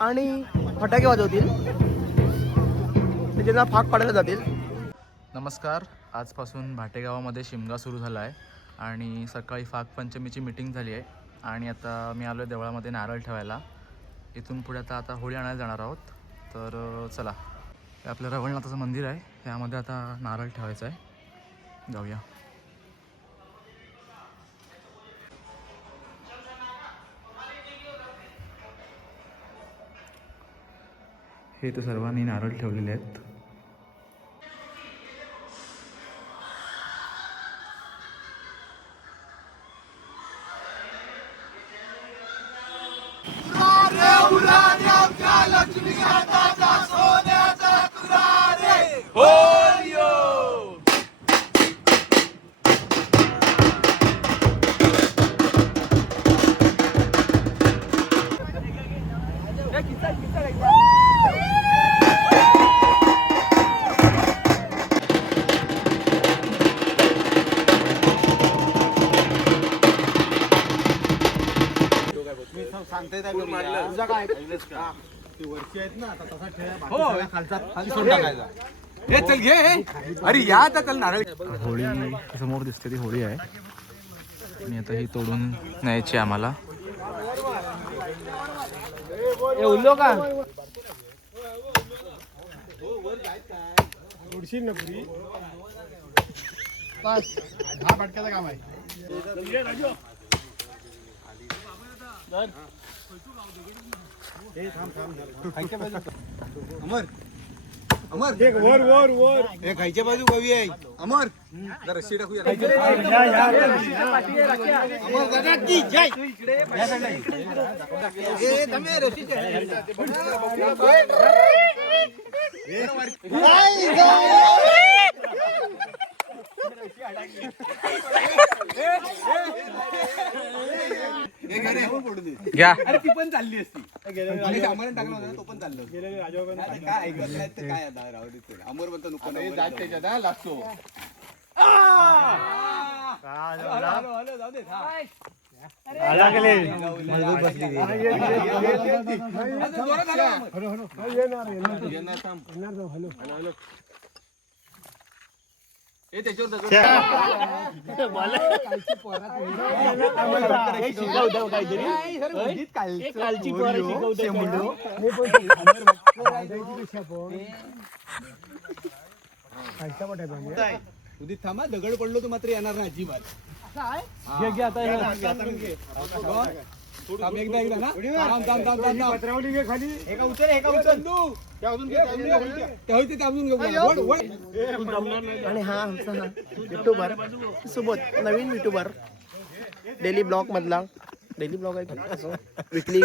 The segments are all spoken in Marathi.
आणि फटाके वाजवतील ज्यांना फाक पाडायला जातील. नमस्कार. आजपासून भाटेगावामध्ये शिमगा सुरू झाला आहे आणि सकाळी फाग पंचमीची मीटिंग झाली आहे आणि आता मी आलो आहे देवळामध्ये नारळ ठेवायला. इथून पुढे आता होळी आणायला जाणार आहोत. तर चला, हे आपलं रवळनाथाचं मंदिर आहे, त्यामध्ये आता नारळ ठेवायचं आहे. जाऊया. हे तर सर्वांनी नारळ ठेवलेले आहेत. होळी समोर दिसते ती होळी आहे आणि आता ही तोडून न्यायची आम्हाला. बस हा फटक्याचं काम आहे. अमर अमर एक वर वर वर हे खायच्या बाजू कवी आहे. अमर जरा रस्सी टाकूया. अमर दादा की जय. ए તમે रस्सी घ्या. ती पण चालली असती. अमर टाकला होता तो पण चाललो. काय ऐकत नाही तर काय आता राहू दे. अमर म्हणतो नको नाही जात त्याच्यात लागतो. जाऊ दे. उदित थांबा, दगड पडलो तर मात्र येणार नाही अजिबात. आणि हा आमचा युट्यूबर सोबत नवीन युट्यूबर डेली ब्लॉग मधला. डेली ब्लॉग आहे विकली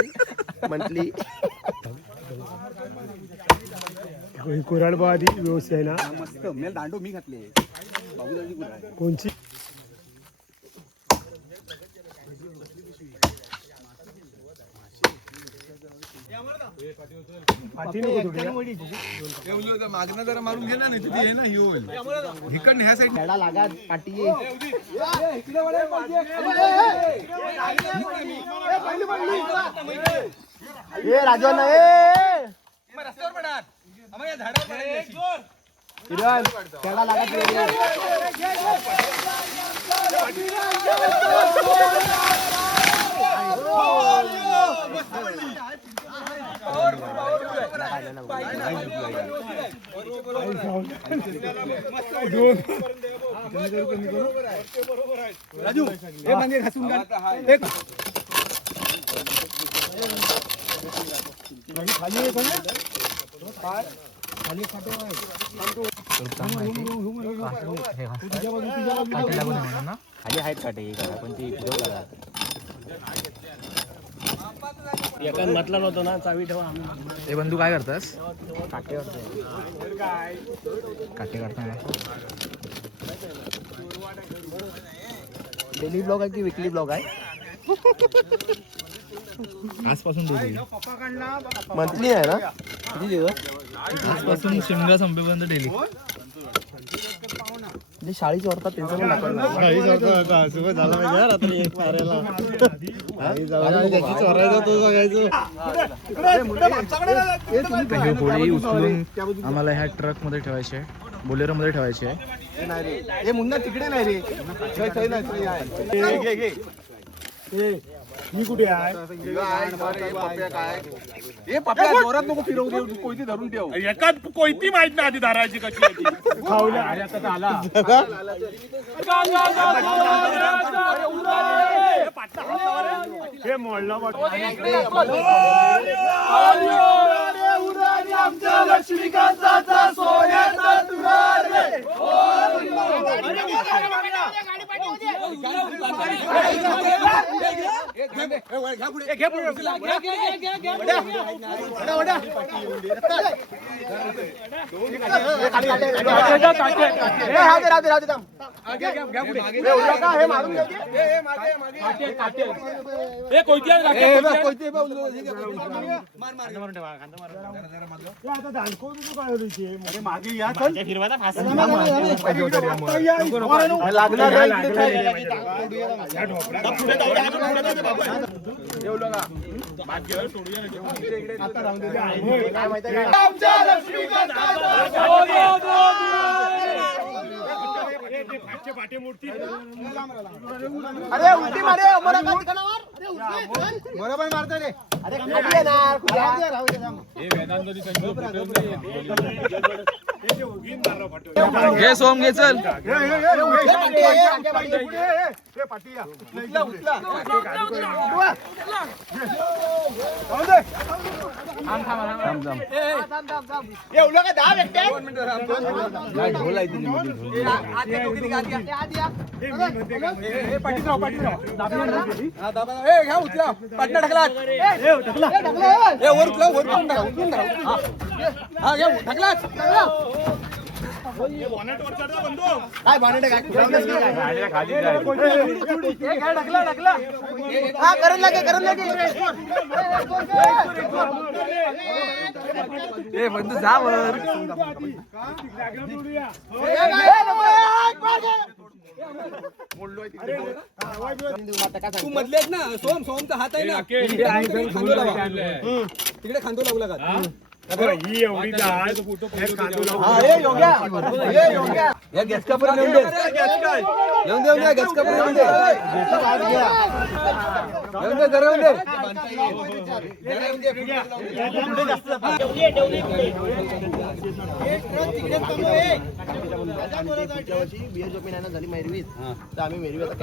मंथली. कुराडबादी व्यवस्था आहे ना मस्त. मेल दांडू मी घातले. बाबूदाजी कुराड कोणची मागणं जरा मारून घे ना, नाही तिथे ना ही होईल. इकडनं ह्या साईड लागा पाठी राजवान रस्त्यावर पडा. आम्हाला या झाडावर राजू हे म्हणजे घासून खाली आहेत काटे पण ती म्हटलं नव्हतं ना चावी ठेवा. हे बंधू काय करतास? काटे काढताय. डेली ब्लॉग आहे की विकली ब्लॉग आहे? आजपासून डेली मंथली आहे ना? आजपासून शिमगा संपेपर्यंत डेली. जे शाळेची वार्ता त्यांचं पण आपण हे होळी उचलून आम्हाला ह्या ट्रक मध्ये ठेवायची आहे, बोलेरो मध्ये ठेवायची आहे. हे मुन्ना तिकडे नाही रे. मी कुठे आहे? हे पप्या जोरात नको फिरवू दे, कोयती धरून ठेव. एकाच कोयती माहित नाही आधी धारायची कशी आहे ती. खावल्या आला हे मोडला मागे या पाठी मूर्ती अरे उलटी मारे मला काय ठिकाणावर मला पण मारतो रे. अरे खाली येणार घे सोम घे चल. काय बाणेटे काय हा करून लागे बंधू जा वर. तू मधलेच ना. सोमचा हात आहे ना, तिकडे खांदो लावला का? ही एवढी जाय तो फोटो झाली मैरवीत तर आम्ही मैरवी आता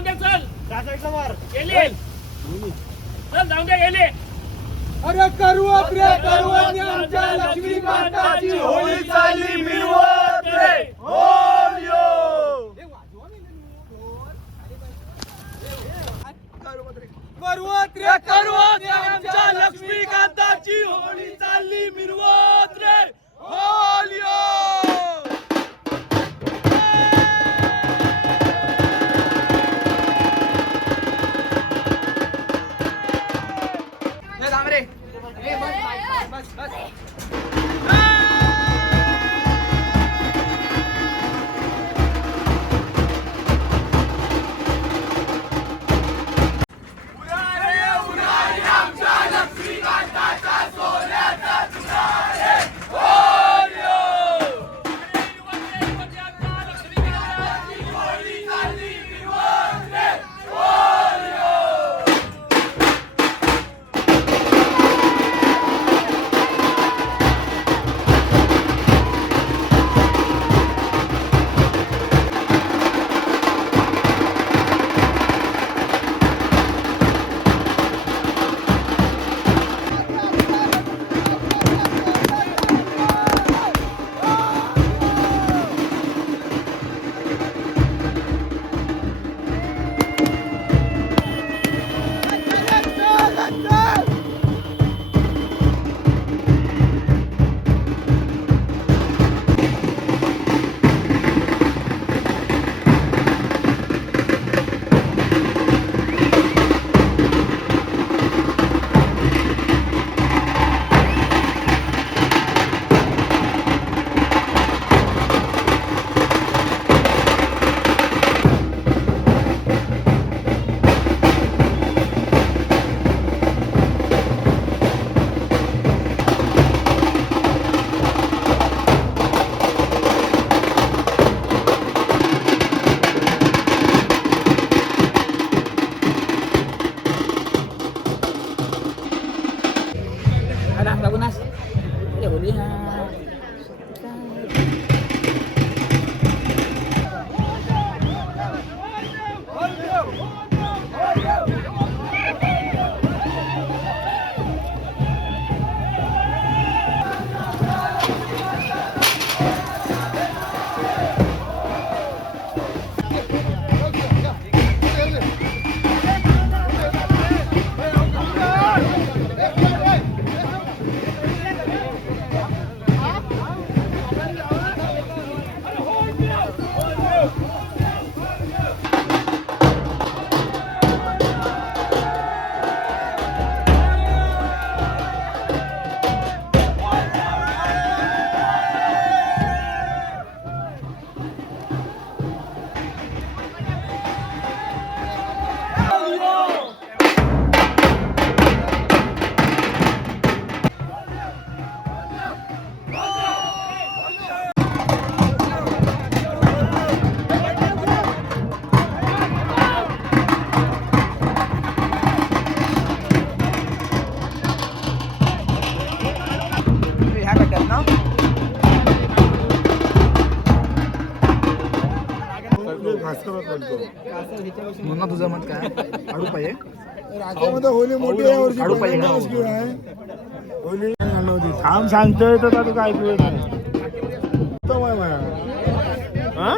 कॅन्सल अरे करुवत रे करुवत आमच्या लक्ष्मीकांताची होळी चालली मिरवत रे. करुवत रे करुवत आमच्या लक्ष्मीकांताची होळी चालली मिरवत रे. काय आडू पाहिजे राज्यामध्ये होली मोठी आहे यावर्षी, आडू पाहिजे पहिल्यांदा का? मुश्किल आहे. होली काम सांगतोय तर तू काय ऐकू येत नाही. उत्तम आहे माझ्या. हा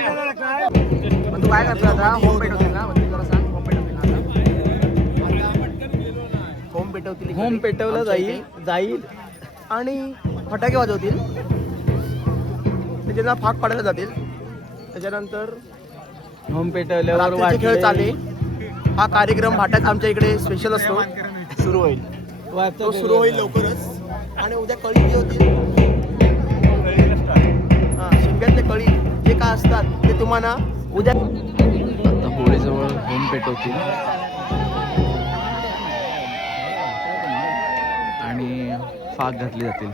पण तू काय करतो आता होम पेट होतील ना म्हणजे जरा सांग होम पेटवतील होम पेटवलं जाईल आणि फटाके वाजवतील त्याच्यानं फाक पाडायला जातील त्याच्यानंतर होम पेटवल्यावर रात्रीचे खेळ चाले हा कार्यक्रम भाट्यात आमच्या इकडे स्पेशल असतो सुरू होईल तो सुरू होईल लवकरच आणि उद्या कळी जी होतील हा शिमग्यातले कळी जे काय असतात ते तुम्हाला उद्या आता होळीजवळ होम पेटवतील आणि फाक घातली जातील.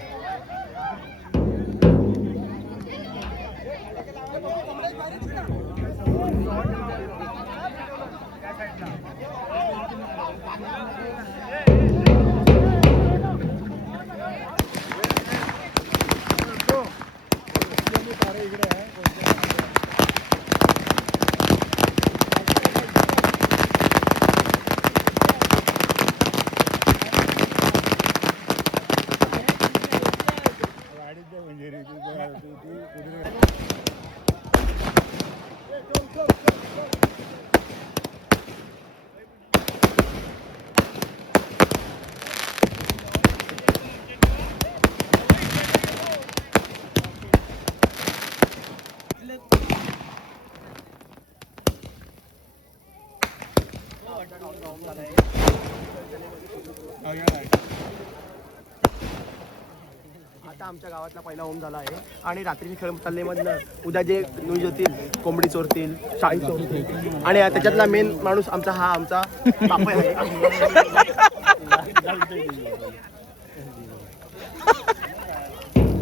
आता आमच्या गावातला पहिला होम झाला आहे आणि रात्रीचे खेळ चाललेमधनं उद्या जे न्यूज होतील कोंबडी चोरतील शाळी चोरतील आणि त्याच्यातला मेन माणूस आमचा हा आमचा बाप आहे.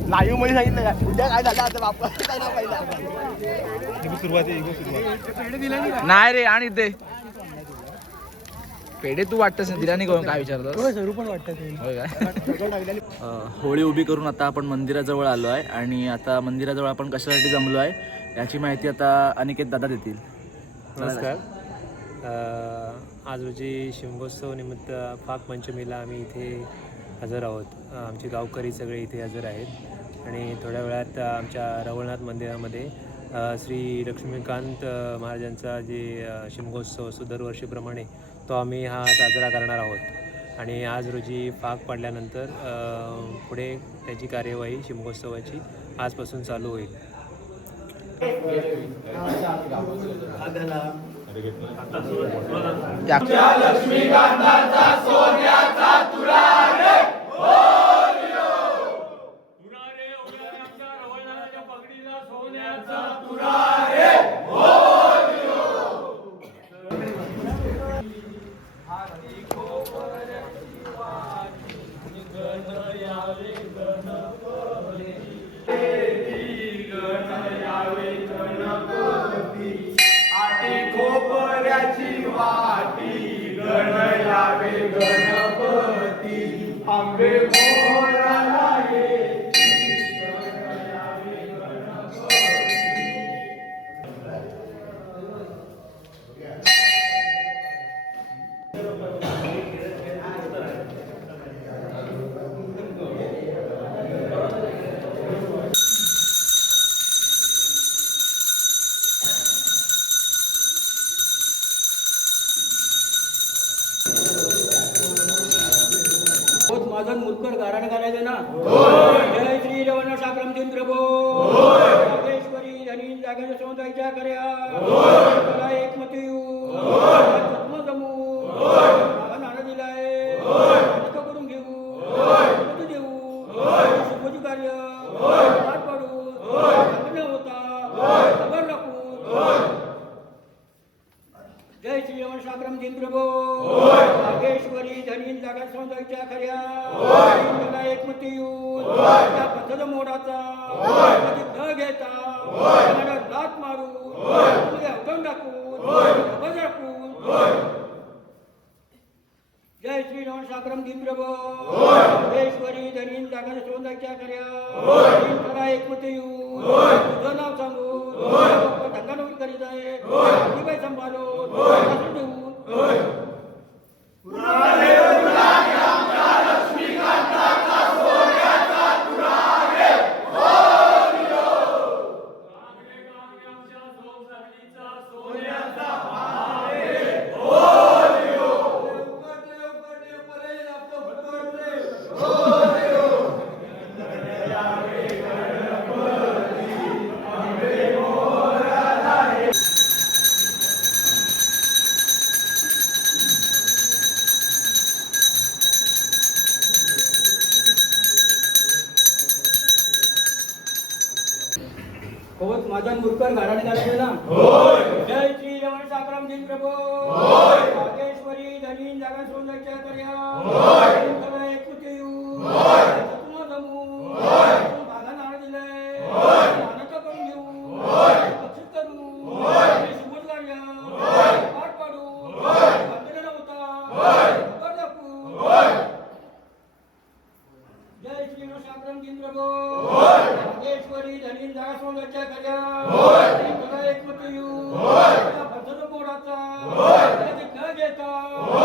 लाईव्ह मध्ये सांगितलं का उद्या काय झालं आता बाप काय ना पहिला नाही रे आणि ते पेढे तू वाटतस दिला नाही करून काय विचारतो होळी उभी करून आता आपण मंदिराजवळ आलो आहे आणि आता मंदिराजवळ आपण कशासाठी जमलो आहे याची माहिती आता अनिकेत दादा देतील. नमस्कार. आज रोजी शिमगोत्सव निमित्त फाक पंचमीला आम्ही इथे हजर आहोत. आमचे गावकरी सगळे इथे हजर आहेत आणि थोड्या वेळात आमच्या रवळनाथ मंदिरामध्ये श्री लक्ष्मीकांत महाराजांचा जे शिमगोत्सव असतो दरवर्षीप्रमाणे तो आम्ही हा साजरा करणार आहोत आणि आज रोजी फाक पडल्यानंतर पुढे त्याची कार्यवाही शिमगोत्सवाची आजपासून चालू होईल. होत माझा मुरकर गाराने घालायचं ना जय श्री रवण साक्रम दिन प्रभो योगेश्वरी धनी जागेने सौंदर्याच्या कर्या मला एकमती जमू नाणं दिलाय करून घेऊ देऊ शुभजी कार्य पार पाडू होता खबर राखू जय श्री रवण साक्रम दिन प्रभो योगेश्वरी धनी जागा सौंदर्याच्या खऱ्या मला एकमती त्या पद्धत मोडाचा न घेता लात मारून हटवून टाकून खबर राखून जय श्री रवण साक्रम दिन प्रभो योगेश्वरी धनी जागा सौंदर्याच्या खऱ्या मला एकमती तुझं नाव सांगून धंदा नोकरी करीत आहे ती काय सांभाळून होत माझा मुरकर गाराने घालायचं ना जय श्री रवण साक्रम दिन प्रभो योगेश्वरी धनी जागा सौंदर्याच्या कर्या एकमती जमू माझा नाणं दिलंय नाणं करून घेऊ बक्षीस करू शुभज कार्य पार पाडू होता खबर दाखवू जय श्री रवण साक्रम दिन प्रभो योगेश्वरी धनी जागा सौंदर्याच्या कर्या मला एकमती मोडाचा न घेता